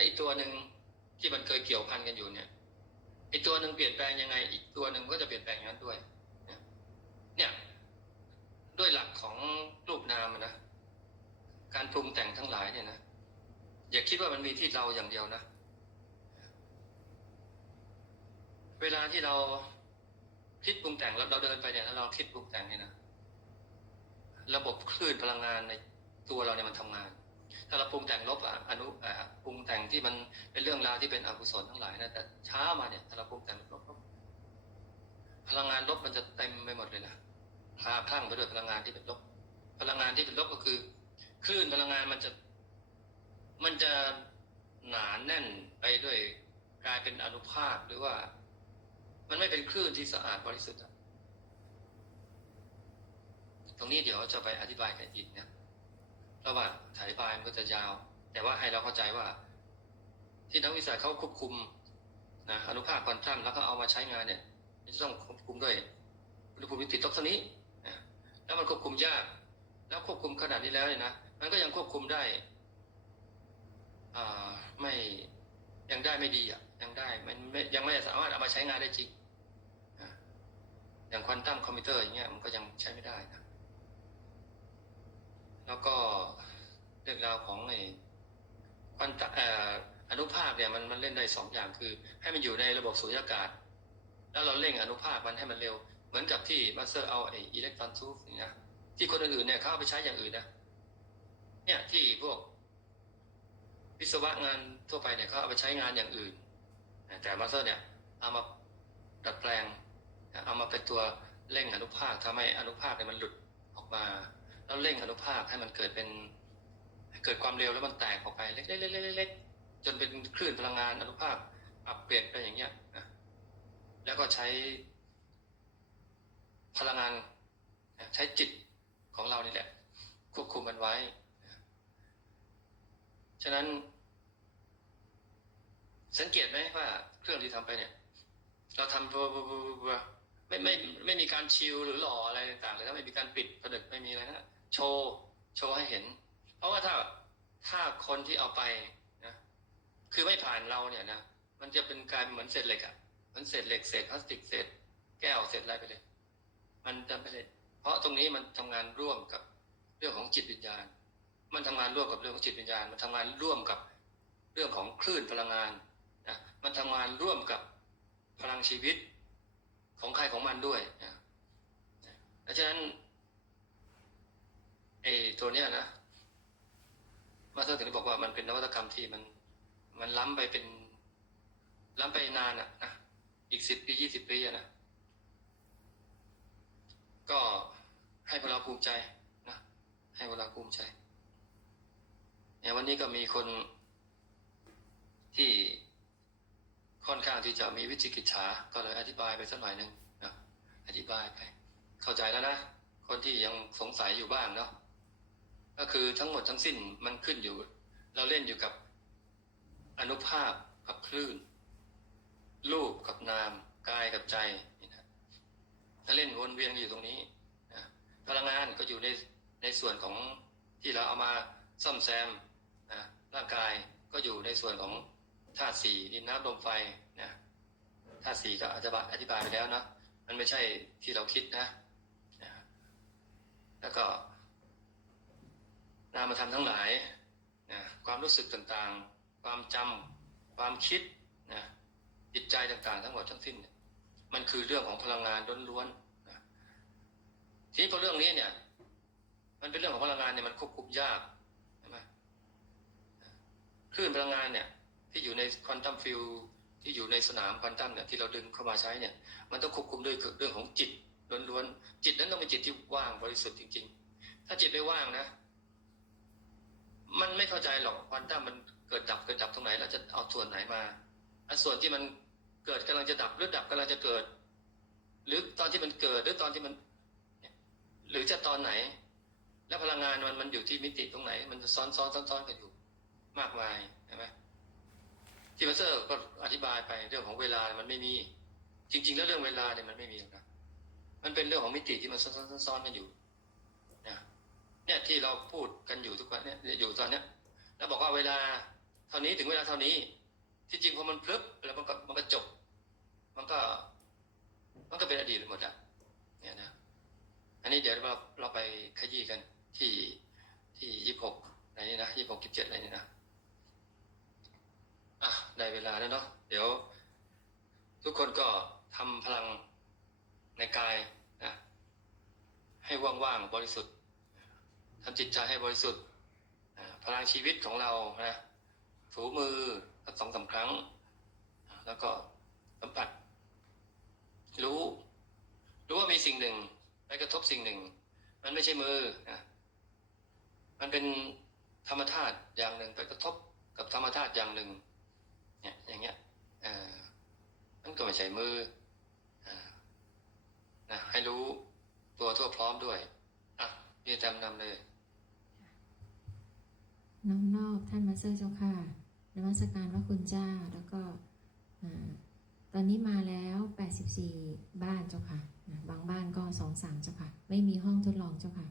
แต่อีกตัวหนึ่งที่มันเคยเกี่ยวพันกันอยู่เนี่ยไอตัวหนึ่งเปลี่ยนแปลงยังไง อีกตัวหนึ่งก็จะเปลี่ยนแปลงอย่างนั้นด้วยเนี่ยด้วยหลักของรูปนามนะการปรุงแต่งทั้งหลายเนี่ยนะอย่าคิดว่ามันมีที่เราอย่างเดียวนะเวลาที่เราคิดปรุงแต่งแล้วเราเดินไปเนี่ยแล้วเราคิดปรุงแต่งเนี่ยนะระบบคลื่นพลังงานในตัวเราเนี่ยมันทำงาน ถ้าเราปรุงแต่งลบอะอนุปรุงแต่งที่มันเป็นเรื่องราวที่เป็นอกุศลทั้งหลายนะแต่เช้ามาเนี่ยถ้าเราปรุงแต่งลบพลังงานลบมันจะเต็มไปหมดเลยนะพาพลั่งไปด้วยพลังงานที่เป็นลบ พลังงานที่เป็นลบก็คือคลื่นพลังงานมันจะ มันจะหนาแน่นไปด้วยกลายเป็นอนุภาคหรือว่า มันไม่เป็นคลื่นที่สะอาดบริสุทธิ์อะตรงนี้เดี๋ยวจะไปอธิบายกันอีกเนี่ ราะว่าอธิบายมันก็จะยาว แต่ว่าให้เราเข้าใจว่า ที่นักวิจัยเขาควบคุมนะอนุภาคควอนตัมแล้วก็เอามาใช้งานเนี่ยจะต้องควบคุมด้วยอุณหภูมิติดลบเท่านี้นะแล้วมันควบคุมยาก แล้วควบคุมขนาดนี้แล้วเนี่ยนะมันก็ยังควบคุมได้อ่าไม่ยังได้ไม่ดีอะยังได้มันไม่ยังไม่สามารถเอามาใช้งานได้จริงอะอย่างควอนตัมคอมพิวเตอร์อย่างเงี้ยมันก็ยังใช้ไม่ได้นะแล้วก็เรื่องราวของไอ้ควอนตัอนุภาคเนี่ยมันมันเล่นได้สองอย่างคือ ให้มันอยู่ในระบบสุญญากาศ แล้วเราเร่งอนุภาคมันให้มันเร็ว เหมือนกับที่มาสเตอร์เอาไออิเล็กตรอนซูฟอย่างเงี้ยที่คนอื่นๆเนี่ยเขาเอาไปใช้อย่างอื่นนะเนี่ยที่พวกวิศวะงานทั่วไปเนี่ยเขาเอาไปใช้งานอย่างอื่น แต่มาสเตอร์เนี่ยเอามาดัดแปลง เอามาเป็นตัวเร่งอนุภาคทำให้อนุภาคเนี่ยมันหลุดออกมา แล้วเร่งอนุภาคให้มันเกิดเป็น เกิดความเร็วแล้วมันแตกออกไปเล็กๆๆๆจนเป็นคลื่นพลังงานอนุภาคปรับเปลี่ยนไปอย่างเงี้ยนะแล้วก็ใช้พลังงานใช้จิตของเรานี่แหละ ควบคุมมันไว้ ฉะนั้น สังเกตไหมว่า เครื่องที่ทำไปเนี่ย เราทำไม่ไม่ไม่มีการชิลหรือหล่ออะไรต่างๆเลยถ้าไม่มีการปิดผนึกไม่มีอะไรนะโชว์ โชว์ให้เห็น เพราะว่าถ้าถ้าคนที่เอาไปนะคือไม่ผ่านเราเนี่ยนะมันจะเป็นการเหมือนเศษเหล็กอะเหมือนเศษเหล็กเศษพลาสติกเศษแก้วเศษอะไรไปเลย มันจะไม่ได้เพราะตรงนี้มันทำงานร่วมกับเรื่องของจิตวิญญาณ มันทำงานร่วมกับเรื่องของจิตวิญญาณ มันทำงานร่วมกับเรื่องของคลื่นพลังงานนะมันทำงานร่วมกับพลังชีวิตของใครของมันด้วยนะดังนั้นไอ้ตัวเนี้ยนะ มาสเตอร์ถึงได้บอกว่ามันเป็นนวัตกรรมที่มัน มันล้ำไปเป็น ล้ำไปนานอะนะอีกสิบปียี่สิบปีอะนะก็ให้พวกเราภูมิใจนะให้พวกเราภูมิใจเนี่ยวันนี้ก็มีคนที่ค่อนข้างที่จะมีวิจิกิจฉาก็เลยอธิบายไปสักหน่อยหนึ่งนะอธิบายไป เข้าใจแล้วนะ คนที่ยังสงสัยอยู่บ้างเนาะ ก็คือทั้งหมดทั้งสิ้นมันขึ้นอยู่ เราเล่นอยู่กับอนุภาพกับคลื่น รูปกับนาม กายกับใจนี่นะถ้าเล่นวนเวียนอยู่ตรงนี้นะพลังงานก็อยู่ในในส่วนของที่เราเอามาซ่อมแซมนะร่างกายก็อยู่ในส่วนของธาตุสี่ดินน้ำลมไฟนะธาตุสี่ก็อธิบายอธิบายไปแล้วนะมันไม่ใช่ที่เราคิดนะนะแล้วก็ นามธรรมทั้งหลายนะความรู้สึกต่างๆ ความจำความคิดนะจิตใจต่างๆ ทั้งหมดทั้งสิ้นเนี่ยมันคือเรื่องของพลังงานล้วนๆนะทีนี้พอเรื่องนี้เนี่ย มันเป็นเรื่องของพลังงานเนี่ยมันควบคุมยากใช่ไหมคลื่นพลังงานเนี่ย ที่อยู่ในควอนตัมฟิลที่อยู่ในสนามควอนตัมเนี่ยที่เราดึงเข้ามาใช้เนี่ย มันต้องควบคุมด้วยเรื่องของจิตล้วนๆจิตนั้นต้องเป็นจิตที่ว่างบริสุทธิ์จริง ๆ ถ้าจิตไม่ว่างนะ มันไม่เข้าใจหรอกควอนตัมมันเกิดดับเกิดดับตรงไหนเราจะเอาส่วนไหนมาอันส่วนที่มันเกิดกำลังจะดับหรือดับกำลังจะเกิด หรือตอนที่มันเกิดหรือตอนที่มัน หรือจะตอนไหน แล้วพลังงานมันมันอยู่ที่มิติตรงไหน มันจะซ้อนซ้อนซ้อนซ้อนกันอยู่มากมายใช่ไหมที่มาสเตอร์ก็อธิบายไปเรื่องของเวลามันไม่มี จริง ๆ แล้วเรื่องเวลาเนี่ยมันไม่มีนะมันเป็นเรื่องของมิติที่มันซ้อนซ้อนซ้อนกันอยู่ เนี่ยที่เราพูดกันอยู่ทุกวันเนี่ยอยู่ตอนเนี้ยแล้วบอกว่าเวลาเท่านี้ถึงเวลาเท่านี้ ที่จริงพอมันพลึบแล้วมันก็มันก็จบ มันก็ มันก็เป็นอดีตหมดอะเนี่ยนะอันนี้เดี๋ยวเราเราไปขยี้กันที่ที่ยี่หกอะไรนี่นะยี่หกยี่เจ็ดอะไรนี่นะอะได้เวลาแล้วเนาะเดี๋ยว ทุกคนก็ทำพลังในกายนะให้ว่างๆบริสุทธิ์ ทำจิตใจให้บริสุทธิ์พลังชีวิตของเรานะถูมือสักสองสามครั้ง แล้วก็สัมผัส รู้ รู้ว่ามีสิ่งหนึ่งไปกระทบสิ่งหนึ่ง มันไม่ใช่มือนะมันเป็นธรรมธาตุอย่างหนึ่งไปกระทบกับธรรมธาตุอย่างหนึ่งเนี่ยอย่างเงี้ยอ่อมันก็ไม่ใช่มือนะให้รู้ตัวทั่วพร้อมด้วย อะพี่จำนำเลย น้อมนอบท่านมาสเตอร์เจ้าค่ะนมัสการพระคุณเจ้าแล้วก็ตอนนี้มาแล้ว 84 บ้านเจ้าค่ะ บางบ้านก็สองสามเจ้าค่ะ ไม่มีห้องทดลองเจ้าค่ะ